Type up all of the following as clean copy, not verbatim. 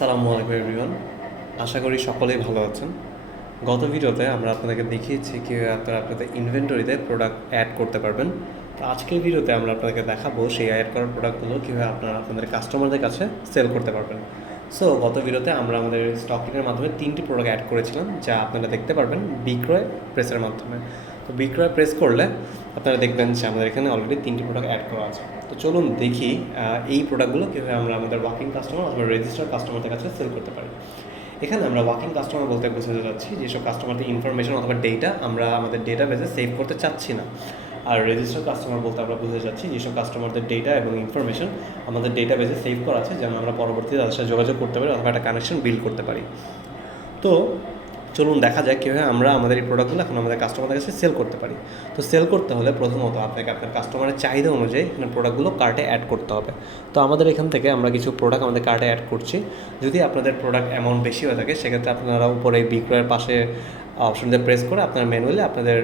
সালামু আলাইকুম এভরিওয়ান। আশা করি সকলেই ভালো আছেন। গত ভিডিওতে আমরা আপনাদেরকে দেখিয়েছি কীভাবে আপনারা আপনাদের ইনভেন্টরিতে প্রোডাক্ট অ্যাড করতে পারবেন। তো আজকের ভিডিওতে আমরা আপনাদেরকে দেখাবো সেই অ্যাড করা প্রোডাক্টগুলো কীভাবে আপনারা আপনাদের কাস্টমারদের কাছে সেল করতে পারবেন। সো গত ভিডিওতে আমরা আমাদের স্টকিংয়ের মাধ্যমে 3টি প্রোডাক্ট অ্যাড করেছিলাম, যা আপনারা দেখতে পারবেন বিক্রয় প্রেসের মাধ্যমে। তো বিক্রয় প্রেস করলে আপনারা দেখবেন যে আমাদের এখানে অলরেডি 3টি প্রোডাক্ট অ্যাড করা আছে। তো চলুন দেখি এই প্রোডাক্টগুলো কীভাবে আমরা আমাদের ওয়ার্কিং কাস্টমার অথবা রেজিস্টার্ড কাস্টমারদের কাছে সেল করতে পারি। এখানে আমরা ওয়ার্কিং কাস্টমার বলতে বোঝাতে চাচ্ছি যেসব কাস্টমারদের ইনফরমেশন অথবা ডেটা আমরা আমাদের ডেটাবেসে সেভ করতে চাচ্ছি না। আর রেজিস্টার্ড কাস্টমার বলতে আমরা বুঝতে চাচ্ছি যেসব কাস্টমারদের ডেটা এবং ইনফরমেশন আমাদের ডেটাবেসে সেভ করা আছে, যেন আমরা পরবর্তীতে তাদের সাথে যোগাযোগ করতে পারি অথবা একটা কানেকশন বিল্ড করতে পারি। তো চলুন দেখা যায় কীভাবে আমরা আমাদের এই প্রোডাক্টগুলো এখন আমাদের কাস্টমারদের কাছে সেল করতে পারি। তো সেল করতে হলে প্রথমত আপনাকে আপনার কাস্টমারের চাহিদা অনুযায়ী এখানে প্রোডাক্টগুলো কার্টে অ্যাড করতে হবে। তো আমাদের এখান থেকে আমরা কিছু প্রোডাক্ট আমাদের কার্টে অ্যাড করছি। যদি আপনাদের প্রোডাক্ট অ্যামাউন্ট বেশি হয়ে থাকে, সেক্ষেত্রে আপনারা উপরে বিক্রয়ের পাশে অপশন দিয়ে প্রেস করে আপনারা ম্যানুয়ালি আপনাদের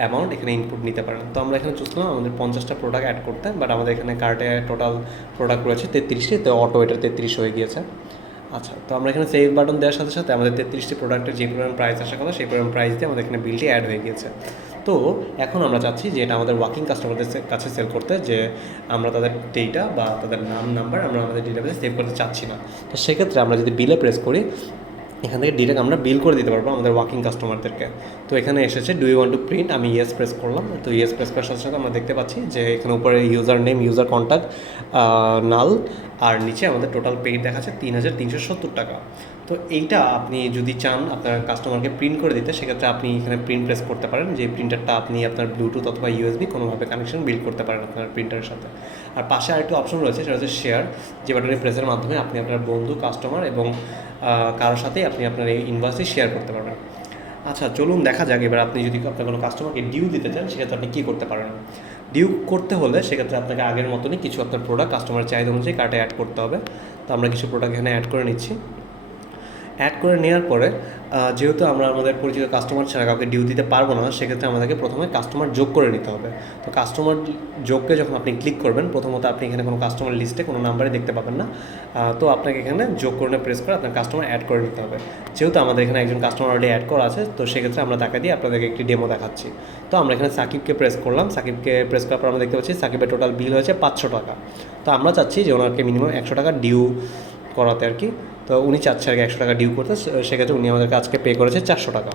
অ্যামাউন্ট এখানে ইনপুট নিতে পারেন। তো আমরা এখানে চুজলাম আমাদের 50টা প্রোডাক্ট অ্যাড করতে, বাট আমাদের এখানে কার্টে টোটাল প্রোডাক্ট রয়েছে 33টি, তো অটো এটা 33 হয়ে গিয়েছে। আচ্ছা, তো আমরা এখানে সেভ বাটন দেওয়ার সাথে সাথে আমাদের 33টি প্রোডাক্টের যে পরিমাণ প্রাইস আসা কথা সেই পরিমাণ প্রাইস দিয়ে আমাদের এখানে বিলটি অ্যাড হয়ে গিয়েছে। তো এখন আমরা চাচ্ছি যে এটা আমাদের ওয়ার্কিং কাস্টমারদের কাছে সেল করতে, যে আমরা তাদের ডেটা বা তাদের নাম্বার আমরা আমাদের ডেটাবেসে সেভ করতে চাচ্ছি না। তো সেক্ষেত্রে আমরা যদি বিলে প্রেস করি, এখান থেকে ডিরেক্ট আমরা বিল করে দিতে পারবো আমাদের ওয়ার্কিং কাস্টমারদেরকে। তো এখানে এসেছে do you want to print, আমি ইয়েস প্রেস করলাম। তো ইয়েস প্রেস করার সাথে সাথে আমরা দেখতে পাচ্ছি যে এখানে উপরে ইউজার নেম, ইউজার কন্ট্যাক্ট নাল, আর নিচে আমাদের টোটাল পেইড দেখাচ্ছে 3370 টাকা। তো এইটা আপনি যদি চান আপনার কাস্টমারকে প্রিন্ট করে দিতে, সেক্ষেত্রে আপনি এখানে প্রিন্ট প্রেস করতে পারেন। যে প্রিন্টারটা আপনি আপনার ব্লুটুথ অথবা ইউএসবি কোনোভাবে কানেকশন বিল্ড করতে পারেন আপনার প্রিন্টারের সাথে। আর পাশে আরেকটা অপশন রয়েছে, সেটা হচ্ছে শেয়ার, যে বাটনের প্রেসের মাধ্যমে আপনি আপনার বন্ধু, কাস্টমার এবং কারোর সাথেই আপনি আপনার এই ইনভয়েসটি শেয়ার করতে পারবেন। আচ্ছা, চলুন দেখা যাক এবার আপনি যদি আপনার কোনো কাস্টমারকে ডিউ দিতে চান, সেক্ষেত্রে আপনি কী করতে পারেন। ডিউ করতে হলে সেক্ষেত্রে আপনাকে আগের মতনই কিছু আপনার প্রোডাক্ট কাস্টমারের চাহিদা অনুযায়ী কার্টে অ্যাড করতে হবে। তো আমরা কিছু প্রোডাক্ট এখানে অ্যাড করে নিচ্ছি। অ্যাড করে নেওয়ার পরে যেহেতু আমরা আমাদের পরিচিত কাস্টমার ছাড়া কাউকে ডিউ দিতে পারবো না, সেক্ষেত্রে আমাদেরকে প্রথমে কাস্টমার যোগ করে নিতে হবে। তো কাস্টমার যোগকে যখন আপনি ক্লিক করবেন, প্রথমত আপনি এখানে কোনো কাস্টমার লিস্টে কোনো নাম্বারে দেখতে পাবেন না। তো আপনাকে এখানে যোগ করে প্রেস করে আপনার কাস্টমার অ্যাড করে নিতে হবে। যেহেতু আমাদের এখানে একজন কাস্টমার অলরেডি অ্যাড করা আছে, তো সেক্ষেত্রে আমরা তাকে দিয়ে আপনাদেরকে একটি ডেমো দেখাচ্ছি। তো আমরা এখানে সাকিবকে প্রেস করলাম। সাকিবকে প্রেস করার পর আমরা দেখতে পাচ্ছি সাকিবের টোটাল বিল হয়েছে 500 টাকা। তো আমরা চাচ্ছি যে ওনাকে মিনিমাম 100 টাকা ডিউ করাতে আর কি। তো উনি চাচ্ছে আর কি 100 টাকা ডিউ করতে, সেক্ষেত্রে উনি আমাদেরকে আজকে পে করেছে 400 টাকা।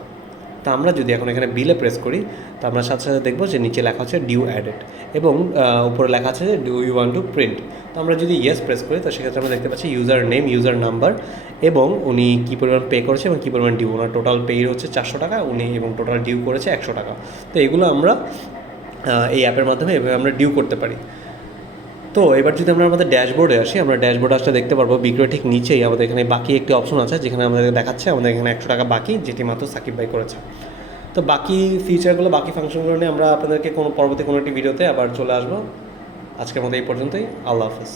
তো আমরা যদি এখন এখানে বিলে প্রেস করি, তো আমরা সাথে সাথে দেখবো যে নিচে লেখা হচ্ছে ডিউ অ্যাডেড এবং উপরে লেখা আছে যে do you want to print. তো আমরা যদি ইয়েস প্রেস করি, তো সেক্ষেত্রে আমরা দেখতে পাচ্ছি ইউজার নেম, ইউজার নাম্বার এবং উনি কী পরিমাণ পে করেছে এবং কী পরিমাণ ডিউ। ওনার টোটাল পে হচ্ছে 400 টাকা, উনি এবং টোটাল ডিউ করেছে 100 টাকা। তো এগুলো আমরা এই অ্যাপের মাধ্যমে এভাবে আমরা ডিউ করতে পারি। তো এবার যদি আমরা আমাদের ড্যাশবোর্ডে আসি, আমরা ড্যাশবোর্ডে আসলে দেখতে পারবো বিক্রয় ঠিক নিচেই আমাদের এখানে বাকি একটি অপশন আছে, যেখানে আমাদের দেখাচ্ছে আমাদের এখানে 100 টাকা বাকি, যেটি মাত্র সাকিব ভাই করেছে। তো বাকি ফিচারগুলো, বাকি ফাংশনগুলো নিয়ে আমরা আপনাদেরকে পরবর্তী কোনো একটি ভিডিওতে আবার চলে আসবো। আজকের মতো এই পর্যন্তই। আল্লাহ হাফেজ।